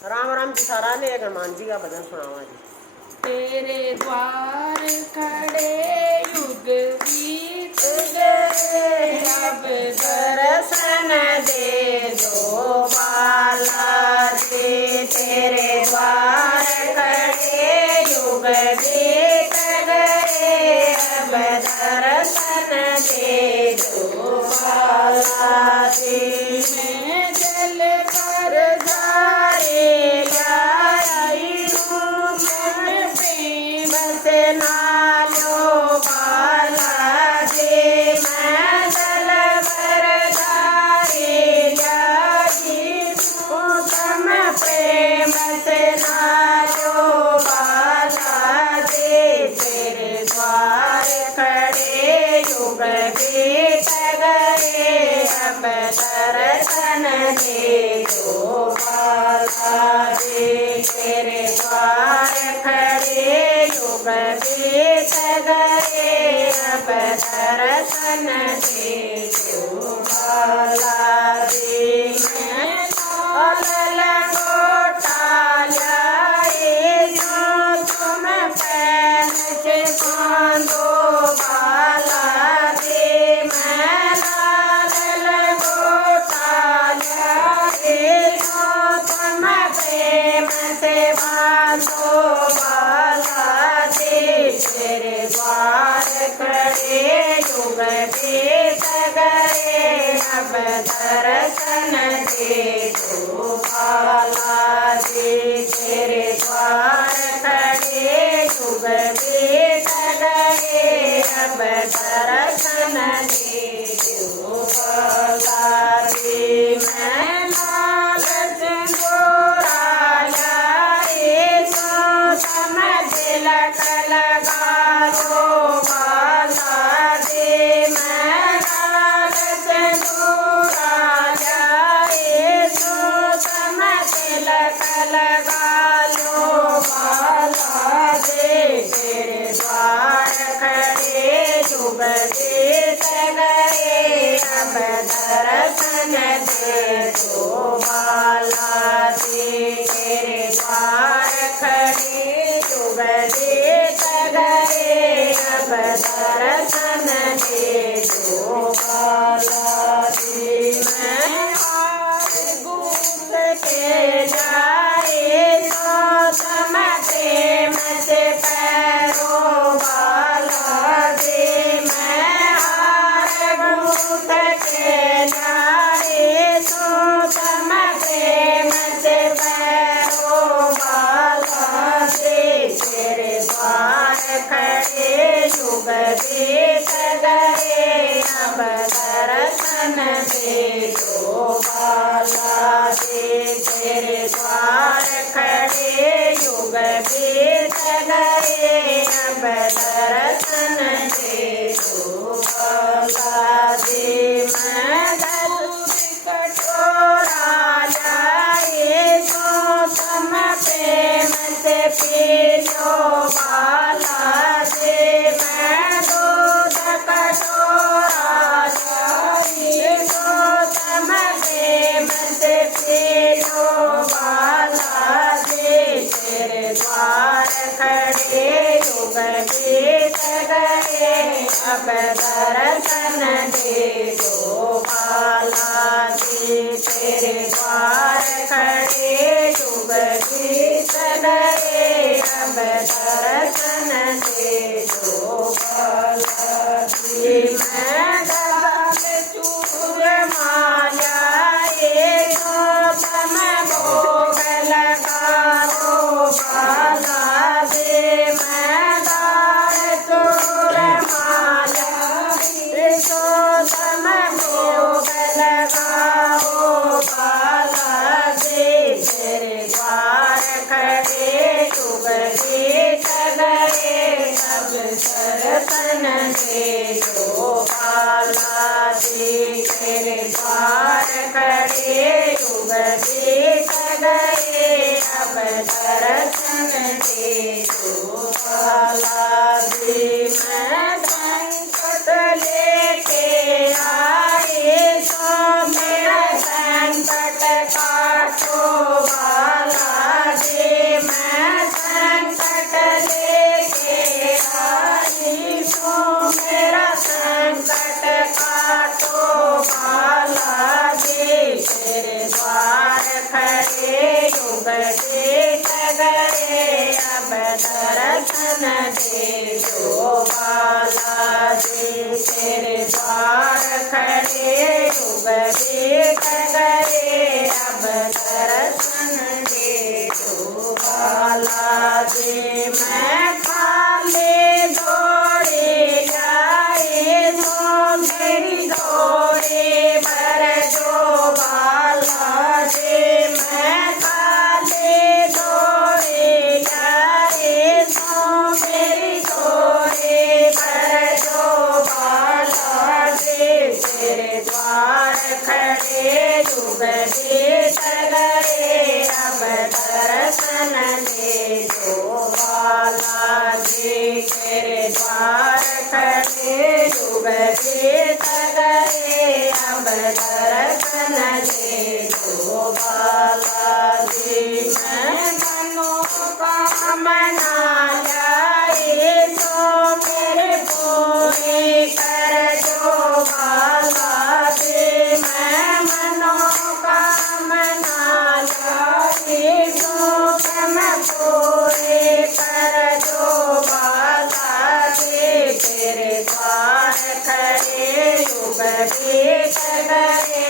राम राम जी सारा ने हनुमान जी का भजन सुनावा जी। तेरे द्वार खड़े युग बीत गए, अब दर्शन दे दो बाला जी। तेरे द्वार खड़े युग बीत गए, अब दर्शन दे दो बाला जी। मैं जल पर जारे लाई हूँ, मैं प्रेम से नालो बाला जी। मैं जल पर जारे लाई हूँ, तुम प्रेम से नालो बाला जी। तेरे द्वार खड़े युग बीत गए, अब दर्शन दे दो बाला जी। तेरे द्वार खड़े युग बीत गए, अब दर्शन दे दो बाला जी। मैं लाल लंगोटा लाई हूँ, तुम पैर से बांधो बाला जी। मैं लाल लंगोटा लाई हूँ, तुम प्रेम से बांधो बाला जी। तेरे द्वार खड़े युग बीत गए, अब दर्शन दे दो बाला जी। तेरे द्वार खड़े युग बीत गए, अब दर्शन दे दो बाला जी। मैं लाल सिंदूरा लाई हूँ, तुम तिलक लगा दो बाला जी। मैं लाल सिंदूरा लाई हूँ, तुम तिलक लगा लो बाला जी। तेरे द्वार खड़े युग बीत गए, अब दर्शन दे दो बाला जी। तेरे द्वार खड़े युग बीत गए, अब दर्शन दे दो बाला जी। मैं हार गूंथ के जाए तो तुम प्रेम से पैरो बाला जी। मैं हार गूंथ के जाए तो तुम प्रेम से पैरो बाला जी। तेरे द्वार खड़े युग बीत गए, अब दर्शन दे दो बाला जी। तेरे द्वार खड़े युग बीत गए, अब दर्शन दे दो बाला जी। मैं दूध कटोरा लाई तो तुम प्रेम से पी लो बाला जी। मैं दूध कटोरा लाई तो तुम प्रेम से पी लो बाला जी। तेरे द्वार खड़े युग बीत गए, अब दर्शन दे दो बाला जी। तेरे द्वार खड़े युग बीत गए, अब दर्शन दे दो बाला जी। मैं गला में चूर माया तो तुम भोग लगा दो बाला जी। मैं दार चूर माया तो तुम भोग लगाओ बाला जी। तेरे द्वार खड़े युग बीत गए, अब दर्शन दे दो बाला जी। तेरे द्वार खड़े युग बीत गए, अब दर्शन दे दो बाला जी। मैं संकट लेके आई तो मेरा संकट काटो बाला युग बीत गए अब दर्शन दे जो बालाजी तेरे द्वार खड़े युग बीत गए अब दर्शन दे जो बालाजी मैं खाली दौड़ी जाए तो मेरी दौड़ी भर जो बालाजी मैं खाली दौड़ी जाए तो मेरी दौड़ी भर जो बालाजी तेरे द्वार खड़े युग बीत गए अब दर्शन दे जो बालाजी तेरे द्वार खड़े युग बीत गए अब दर्शन दे जो बालाजी मैं मनोकामना जाए तो मेरे पूरी कर जो बालाजी मैं मनोकामना जाए तो मैं पूरी कर जो बालाजी तेरे द्वार खड़े युग बीत गए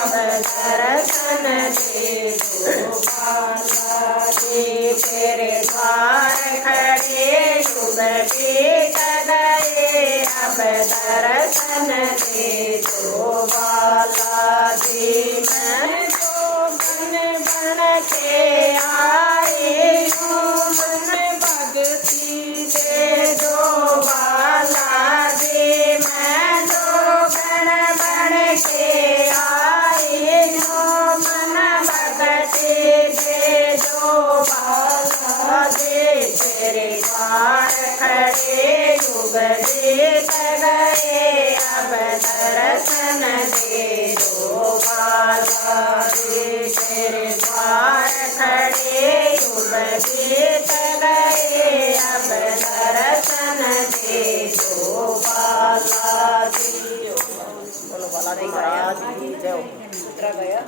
अब दर्शन दे जो बालाजी तेरे द्वार खड़े युग बीत गए अब दर्शन दे जो बालाजी मैं जो बन के आए हूँ मन भक्ति दे जो बालाजी मैं जो बन के आए हूँ मन भक्ति दे जो बालाजी तेरे द्वार खड़े युग बीत गए अब दर्शन दे जो बालाजी तेरे द्वार खड़े युग बीत गए अब दर्शन दे जो बालाजी बोलो बालाजी महाराज की जय हो। गया